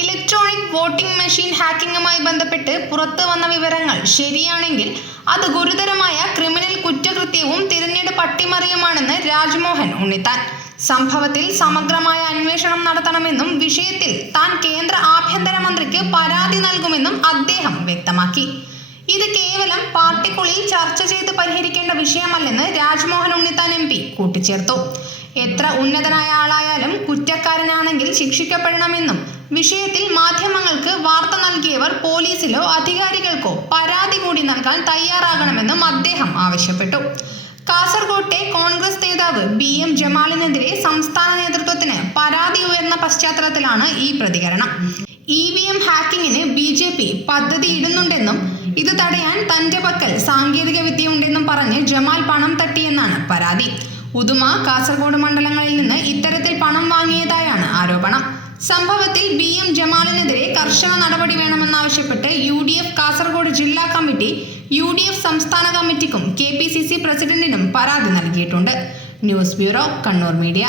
Electronic voting machine ഹാക്കിംഗുമായി ബന്ധപ്പെട്ട് പുറത്തുവന്ന വിവരങ്ങൾ ശരിയാണെങ്കിൽ അത് ഗുരുതരമായ ക്രിമിനൽ കുറ്റകൃത്യവും തിരഞ്ഞെടുപ്പ് അട്ടിമറിയുമാണെന്ന് രാജ്മോഹൻ ഉണ്ണിത്താൻ. സംഭവത്തിൽ സമഗ്രമായ അന്വേഷണം നടത്തണമെന്നും വിഷയത്തിൽ താൻ കേന്ദ്ര ആഭ്യന്തരമന്ത്രിക്ക് പരാതി നൽകുമെന്നും അദ്ദേഹം വ്യക്തമാക്കി. ഇത് കേവലം പാർട്ടിക്കുള്ളിൽ ചർച്ച ചെയ്ത് പരിഹരിക്കേണ്ട വിഷയമല്ലെന്ന് രാജ്മോഹൻ ഉണ്ണിത്താൻ MP കൂട്ടിച്ചേർത്തു. എത്ര ഉന്നതനായ ആളായാലും കുറ്റക്കാരനാണെങ്കിൽ ശിക്ഷിക്കപ്പെടണമെന്നും വിഷയത്തിൽ മാധ്യമങ്ങൾക്ക് വാർത്ത നൽകിയവർ പോലീസിലോ അധികാരികൾക്കോ പരാതി കൂടി നൽകാൻ തയ്യാറാകണമെന്നും അദ്ദേഹം ആവശ്യപ്പെട്ടു. കാസർകോട്ടെ കോൺഗ്രസ് നേതാവ് BM ജമാലിനെതിരെ സംസ്ഥാന നേതൃത്വത്തിന് പരാതി ഉയർന്ന പശ്ചാത്തലത്തിലാണ് ഈ പ്രതികരണം. EVM ഹാക്കിങ്ങിന് BJP പദ്ധതി ഇടുന്നുണ്ടെന്നും ഇത് തടയാൻ തന്റെ പക്കൽ സാങ്കേതിക വിദ്യയുണ്ടെന്നും പറഞ്ഞ് ജമാൽ പണം തട്ടിയെന്നാണ് പരാതി. ഉദുമ, കാസർഗോഡ് മണ്ഡലങ്ങളിൽ നിന്ന് ഇത്തരത്തിൽ പണം വാങ്ങിയതായാണ് ആരോപണം. സംഭവത്തിൽ BM ജമാലിനെതിരെ കർശന നടപടി വേണമെന്നാവശ്യപ്പെട്ട് UDF കാസർഗോഡ് ജില്ലാ കമ്മിറ്റി UDF സംസ്ഥാന കമ്മിറ്റിക്കും KPCC പ്രസിഡന്റിനും പരാതി നൽകിയിട്ടുണ്ട്. News bureau, Kannur media.